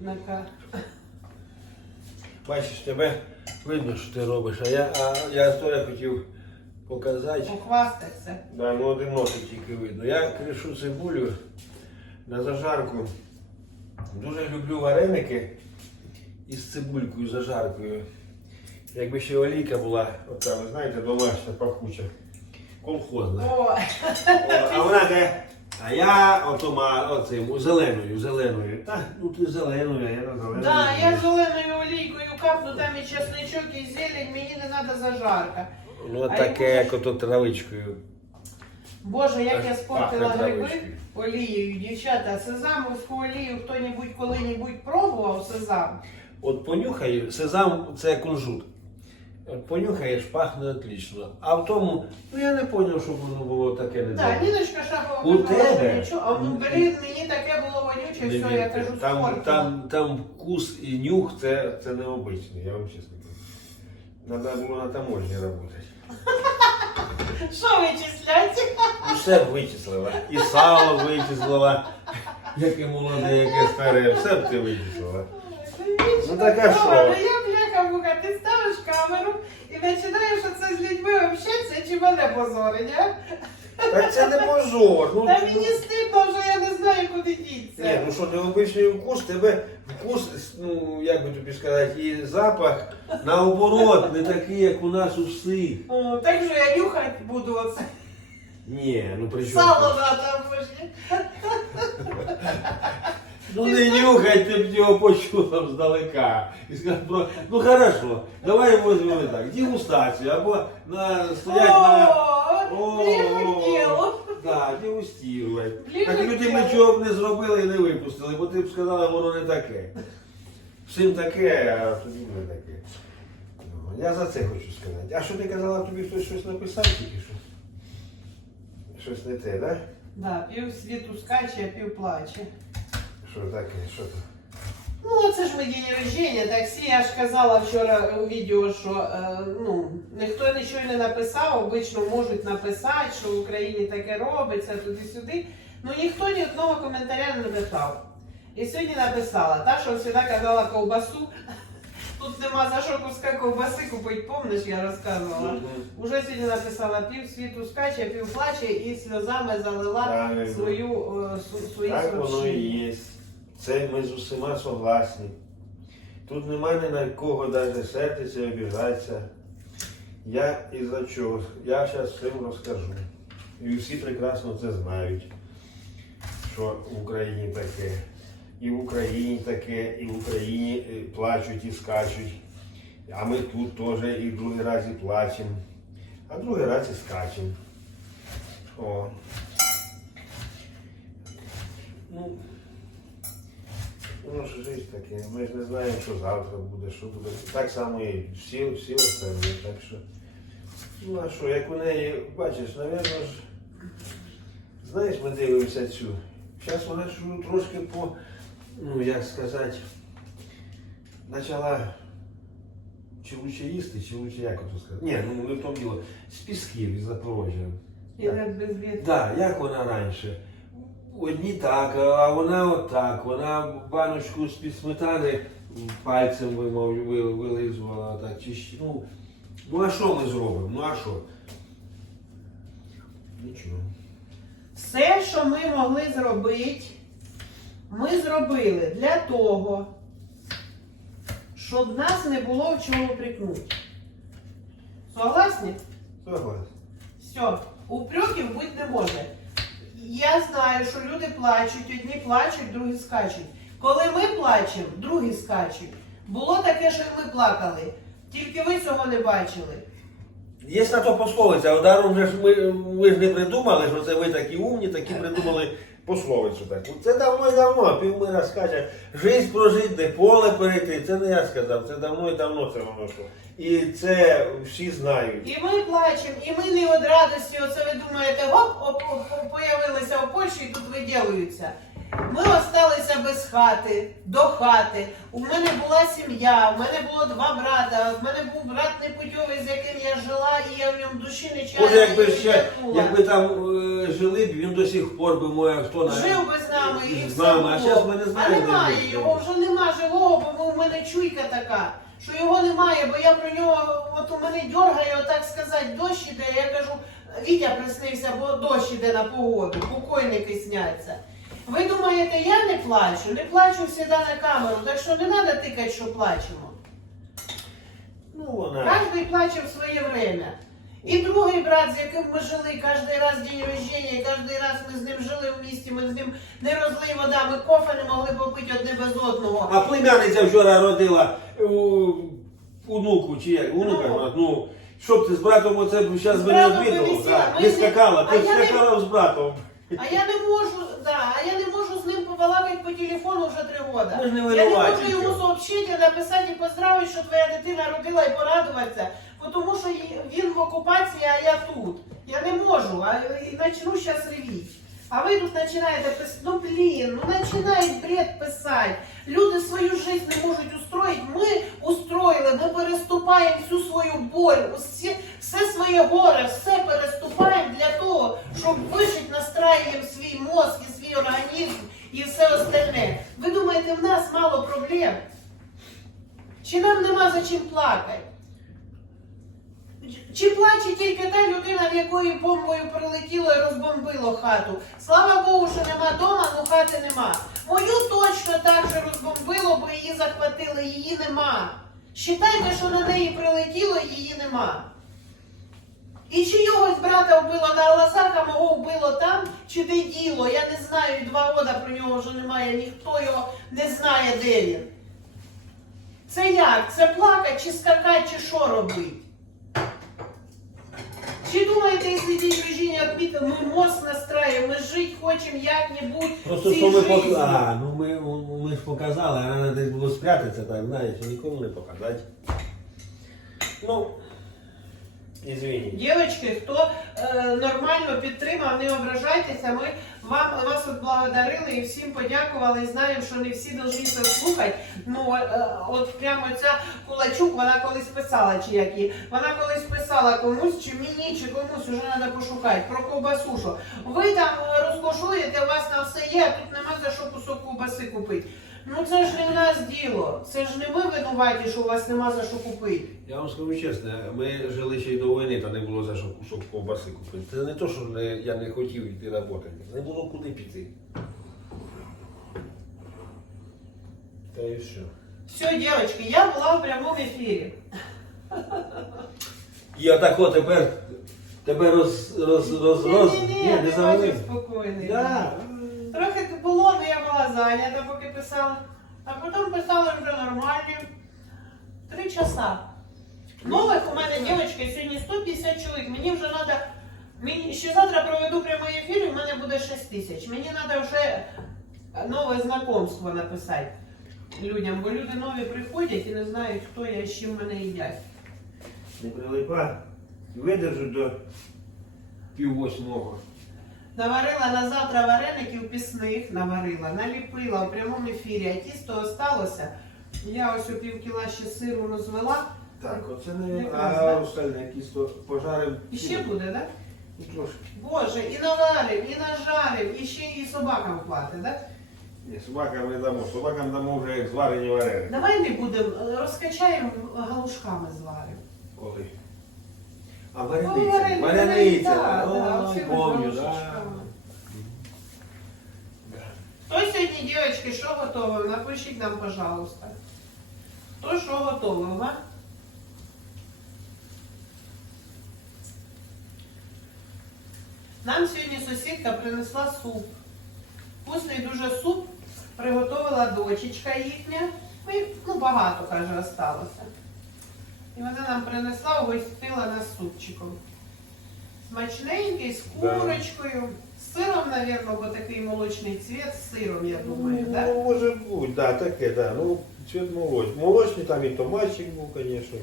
На Бачиш, тебе видно, що ти робиш, а я, а я теж хотів показати. Похвастайся. Да, ну один носик тільки видно. Я кришу цибулю на зажарку. Дуже люблю вареники із цибулькою, зажаркою. Якби ще олійка була, ота, ви знаєте, домашня пахуча, колхозна. О, О, А вона каже, а я ото ма, оцим, зеленою, зеленою. Та, ну ти зеленою, а я на зеленою. да, я зеленою олійкою капну, там і чесничок, і зелень, мені не треба зажарка. Ну А таке, як ото травичкою. Боже, як я спортила пахне гриби травичкою. олією, дівчата, сезамовську олію хто-небудь коли-небудь пробував сезам? От понюхай, сезам це кунжут. Понюхаєш, пахне отлично. А в тому, ну я не зрозумів, щоб воно було таке не Так, Ніночка Шахова У казала, тебе? нічого, а ну, блін, мені таке було вонюче, все, я кажу, там, спортила. там, там вкус і нюх це, це необичний, я вам чесно кажу. Треба було на таможні працювати. Що вичислять? Ну, все б вичислила. І сало вичислила, яке молоде, яке старе, все б ти вичислила. Ну, так а що? Ну я бляха муха, ти ставиш камеру і починаєш оце з людьми общатися, чи мене позорить, а? Так це не позор. Ну, Та ну, мені стидно, вже я не знаю, куди Ні, діться. ну що необичний вкус, тебе вкус, ну як би тобі сказати, і запах наоборот, не такий, як у нас у всіх. О, так що я нюхати буду оце. Ні, ну при чому? Сало треба боже. Ну не нюхай, ти б його почула б здалека. І сказав, про, ну хорошо, давай возьмемо так, дегустацію, або на, стоять на... О, ближе к делу. Да, дегустируй. Ближе Так к люди б делу. нічого б не зробили і не випустили, бо ти б сказала, воно не таке. Всім таке, а тобі не таке. Ну, Я за це хочу сказати. А що ти казала, тобі хтось щось написав тільки що? Щось не те, так? Да, пів світу скаче, а пів плаче. Що таке? Що то? Ну, це ж ми день рождения, так всі, я ж казала вчора у відео, що е, ну, ніхто нічого не написав, обично можуть написати, що в Україні таке робиться, туди-сюди. Ну ніхто ні одного коментаря не написав. І сьогодні написала, та, що завжди казала ковбасу. Тут нема за що куска ковбаси купити, помниш, я розказувала. Уже сьогодні написала пів світу скаче, пів плаче і сльозами залила Правильно. свою, е, су- свої Так воно і є. Це ми з усіма согласні. Тут немає ні на кого навіть сердитися, обіжатися. Я із-за чого? Я зараз всім розкажу. І всі прекрасно це знають, що в Україні таке. І в Україні таке, і в Україні е, плачуть і скачуть. А ми тут теж і в другий раз і плачемо, а другий раз і скачемо. О. Ну, ну що життя таке. Ми ж не знаємо, що завтра буде, що буде. Так само і всі, всі остальні. Так що. Ну а що, як у неї, бачиш, напевно ж. Знаєш, ми дивимося цю. Зараз вона ж ну, трошки по, ну як сказати, почала чи лучше їсти, чи лучше як ото сказати. Ні, ну не в тому діло. З пісків із Запорожжя. І без. Так, як вона раніше? Одні так, а вона отак. Вона баночку з-під сметани пальцем вимов, вилизувала так. Чи, ну, ну а що ми зробимо? Ну а що? Нічого. Все, що ми могли зробити, ми зробили для того, щоб нас не було в чому прикнути. Согласні? Согласен. Все, упреків бути не може. Я знаю, що люди плачуть, одні плачуть, другі скачуть. Коли ми плачемо, другі скачуть. Було таке, що і ми плакали. Тільки ви цього не бачили. Є на то пословиця, ударом ж ми, ви ж не придумали, що це ви такі умні, такі придумали пословицю таку. Це давно і давно, півмира скаже, жизнь прожить, де поле перейти. Це не я сказав, це давно і давно це воно що. І це всі знають. І ми плачемо, і ми не від радості, оце ви думаєте, гоп, оп, оп, появилися в Польщі і тут виділюються. Ми осталися без хати, до хати. У мене була сім'я, у мене було два брата, у мене був брат непутьовий, з яким я жила, і я в ньому душі не чаю. Може, якби ще, якби там е, жили б, він до сих пор би моя хто на Жив би з нами і з все нами, було. а зараз ми не знаємо. А немає він. його, вже нема живого, бо в мене чуйка така, що його немає, бо я про нього, от у мене дьоргає, отак сказати, дощ іде. Я кажу, Вітя приснився, бо дощ іде на погоду, покойники сняться. Ви думаєте, я не плачу? Не плачу завжди на камеру, так що не треба тикати, що плачемо. Ну, вона. Кожен плаче в своє время. І другий брат, з яким ми жили, кожен раз день рождення, і кожен раз ми з ним жили в місті, ми з ним не розлий вода, ми кофе не могли попити одне без одного. А племянниця вчора родила у, онуку, чи як, онука, Ну. ну, ну, що ти з братом оце б зараз З би не братом би відвідував, висіла, так, ми не скакала, а ти я не- скакала з братом. А я не можу, да, а побалакати по телефону вже три роки. Ми ж не Я не винуваті можу йому цього. сообщити, написати і поздравити, що твоя дитина родила і порадуватися, бо тому що він в окупації, а я тут. Я не можу, а і почну зараз ревіть. А ви тут починаєте писати, ну блін, ну починають бред писати. Люди свою життя не можуть устроїти. Ми устроїли, ми переступаємо всю свою боль, усі, все своє горе, все переступаємо для того, щоб вижити, настраюємо свій мозк і свій організм і все остальне. Ви думаєте, в нас мало проблем? Чи нам нема за чим плакати? Чи плаче тільки та людина, в якої бомбою прилетіло і розбомбило хату? Слава Богу, що нема дома, ну хати нема. Мою точно так же розбомбило, бо її захватили, її нема. Считайте, що на неї прилетіло, її нема. І чи йогось брата вбило на глазах, а мого вбило там, чи де діло? Я не знаю, два года про нього вже немає, ніхто його не знає, де він. Це як? Це плакать, чи скакати, чи що робити? Чи думаєте, якщо день рождения отметил, мы мозг настраиваем, мы жить хочем як-нибудь Просто що ми пок... а, ну ми, ми ж показали, а треба десь було спрятатися, так, знаєш, нікому не показати. Ну, Извини. Дівчатки, хто е, нормально підтримав, не ображайтеся. Ми вам вас благодарили і всім подякували. І знаємо, що не всі повинні це слухати. Ну е, от прямо ця кулачук, вона колись писала, чи як її. Вона колись писала комусь, чи мені, чи комусь уже треба пошукати про ковбасу. Що ви там розкошуєте, у вас там все є, а тут нема за що кусок ковбаси купити. Ну це ж не в нас діло. Це ж не ми винуваті, що у вас нема за що купити. я вам скажу чесно, ми жили ще й до війни, та не було за що кусок ковбаси купити. Це не то, що не, я не хотів йти працювати, не було куди піти. Та і все. Все, дівчатки, я була в прямому ефірі. І отак от тепер тебе роз, роз, роз, роз, Ні, ні, ні, не не завалив. спокійний. Да. Трохи було, але я була зайнята, писала. А потім писала вже нормальні. Три часа. Нових у мене дівчатки сьогодні 150 чоловік. Мені вже треба. Мені ще завтра проведу прямий ефір, і в мене буде 6 тисяч. Мені треба вже нове знакомство написати людям, бо люди нові приходять і не знають, хто я з чим мене їдять. Не прилипай. Видержу до Пів восьмого. Наварила на завтра вареників пісних, наварила, наліпила в прямому ефірі, а тісто осталося. Я ось у пів кіла ще сиру розвела. Так, оце не а остальне якісь пожарим. І ще буде, так? Да? Трошки. Боже, і наварив, і нажарив, і ще і собакам хватить, так? Ні, собакам не дамо. Собакам дамо вже як зварені варени. Давай не будемо, розкачаємо галушками зваримо. Коли? А варениця. варени- Варениця. да, да, Ой, помню. Хто сьогодні, дівчатки, що готовив? Напишіть нам, пожалуйста. Хто що готовив, а? Нам сьогодні сусідка принесла суп. Вкусний дуже суп приготувала дочечка їхня. Ми, ну, багато, каже, осталося. І вона нам принесла, угостила нас супчиком. Смачненький, з курочкою, з сиром, мабуть, бо такий молочний цвіт, з сиром, я думаю, Ну, так? може бути, да, таке, да. Ну, цвіт молочний. Молочний там і томатчик був, звісно.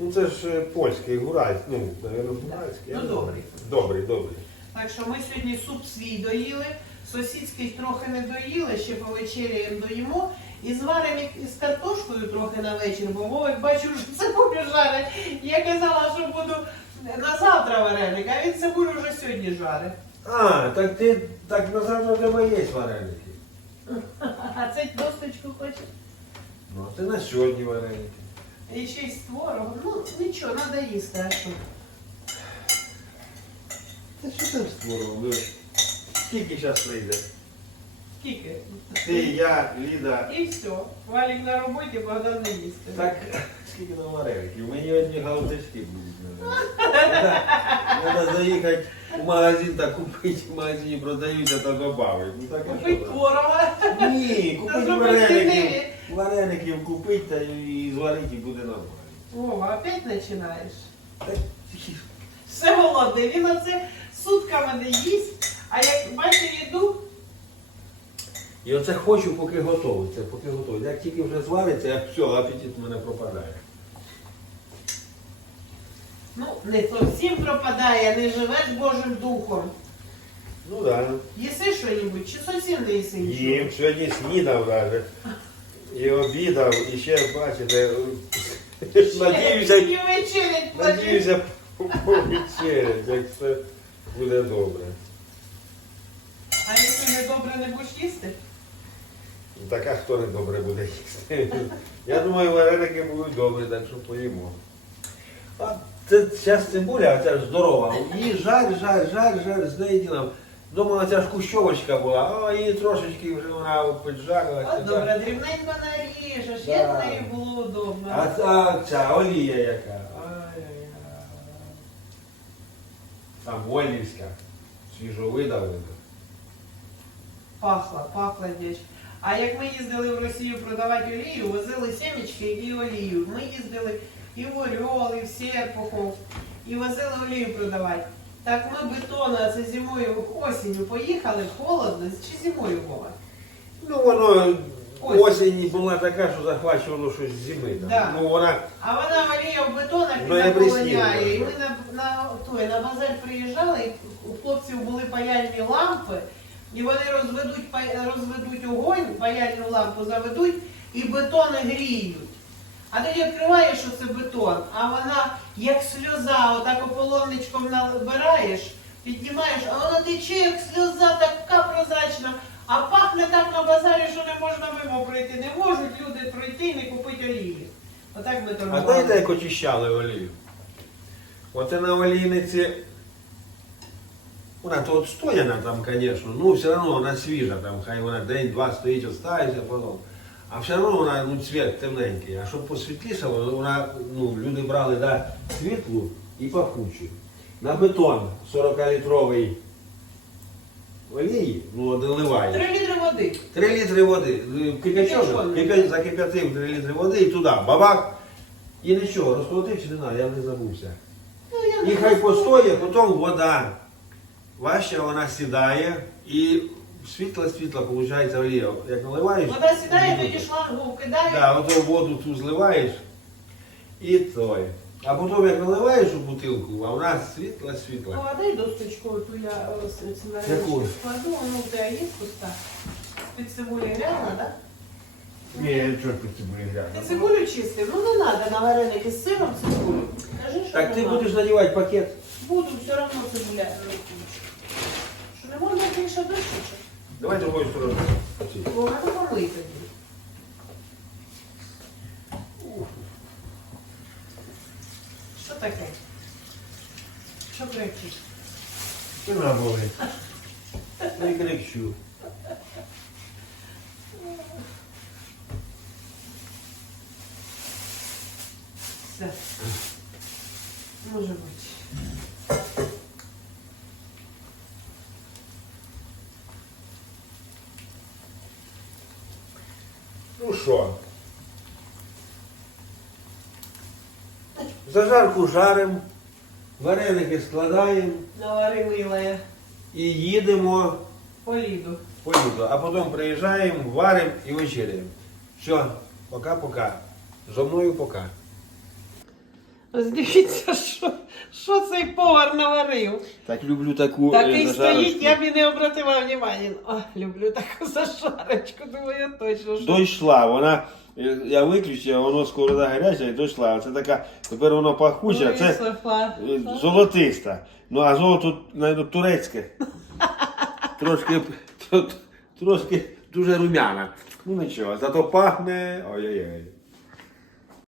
Ну це ж е, польський гуральський, ну, мабуть, гуральський. Ну, добрий. Добрий, добрий. Так що ми сьогодні суп свій доїли, сусідський трохи не доїли, ще повечеряємо доїмо. І зваримо із картошкою трохи на вечір, бо Вовик бачу, що цибулю жарить. Я казала, що буду на завтра вареник, а він цибулю вже сьогодні жарить. А, так ти так на завтра в тебе є вареники. А це досточку хоче? Це на сьогодні вареники. І ще й з творогом. Ну, нічого, треба їсти, а що? Та що там з творогом? Ну, Скільки зараз прийде? Скільки? Ти, я, Ліда. І все. Валік на роботі, Богдан не їсти. Так, скільки там вареників? Мені одні галуточки будуть. Треба заїхати в магазин та купити, в магазині продаються та додати. Ну так а Купить творога. Ні, купити зробити вареників. Вареників купити та і зварити і буде нормально. Вова, опять починаєш. Все голодний. Він оце сутками не їсть, а як бачить їду, І оце хочу, поки готовиться, поки готовиться. Як тільки вже звариться, як все, апетит у мене пропадає. ну, не зовсім пропадає, не живеш Божим духом. Ну так. Їси що-небудь, чи зовсім не їси нічого? Їм сьогодні снідав навіть. І обідав, і ще бачите, надіюся, І вечерять надіюся повечерять, як все буде добре. А якщо не добре не будеш їсти? Так а хто не добре буде їсти? Я думаю, вареники будуть добрі, так що поїмо. А це зараз цибуля, ця ж здорова. Її жарь, жарь, жарь, жарь, з неї ділом. Дома ця ж кущовочка була, а її трошечки вже вона піджарилася. От добре, дрібненько наріжеш, Да. як нею було удобно. А ця, ця олія яка. Ай-яй-яй. Там Вольнівська, свіжовидавлена. Пахла, пахла діч. А як ми їздили в Росію продавати олію, возили семечки і олію. Ми їздили і в Орел, і в Серпухов, і возили олію продавати. Так ми бетона це зимою осінню поїхали, холодно, чи зимою Вова? Ну воно Ось. осінь була така, що захвачувало щось з зими. Там. Да. Ну вона А вона олія в бетонах Ну, я наполоняє. І ми на, на, той, на базар приїжджали, і у хлопців були паяльні лампи, і вони розведуть, розведуть огонь, паяльну лампу заведуть і бетони гріють. А тоді відкриваєш, що це бетон, а вона як сльоза, отак ополонничком набираєш, піднімаєш, а вона тече як сльоза, така прозрачна. А пахне так на базарі, що не можна мимо пройти. Не можуть люди пройти і не купити олії. Отак ми А торгували. знаєте, як очищали олію? Оце на олійниці. Вона то отстояна там, звісно, ну все одно вона свіжа, там, хай вона день-два стоїть, остається потім. А все одно вона ну, цвіт темненький. А щоб посвітлішало, вона, ну, люди брали да, світлу і пахучу. На бетон 40-літровий олії, ну, доливаєш. Три літри води. 3 літри води. Кипяченої. кипя... закип'ятив 3 літри води і туди, бабак. І нічого, розколотив чи не знаю, я не забувся. Ну, я І не хай постоє, потім вода. Важче вона сідає і світла-світла, виходить олія. Як наливаєш. Вода сідає, тоді шлангу вкидає. Да, ото воду ту зливаєш і той. А потім як наливаєш у бутилку, а вона світла-світла. Ну, а дай досточку, ту я ось ці на Яку? складу, ну в тебе є пуста. Під цибулі грязна, так? Ні, я чого під цибулі Ти цибулю чистив, ну не треба на вареники з сиром цибулю. Кажи, що Так ти будеш надівати пакет. Буду, все одно цибуля не включу. Що не Давай другою стороною. Вона помий тоді. Що таке? Що кричиш? Спина болить. Не кричу. Все. Може бути. Ну що? Зажарку жаримо, вареники складаємо Навари милая. і їдемо по ліду. А потім приїжджаємо, варимо і вечеряємо. Все, пока-пока. Зо мною пока. Ось дивіться, що, що цей повар наварив. Так люблю таку Такий стоїть, я б і не обратила внимання. О, люблю таку зашарочку, думаю, точно. Що... Дійшла, вона, е, я виключив, а воно сковорода гаряча і дійшла. Це така, тепер воно пахуче, Ой, це е, золотиста. Ну а золото, навіть, турецьке. Трошки, трошки дуже румяна. Ну нічого, зато пахне. Ой-ой-ой.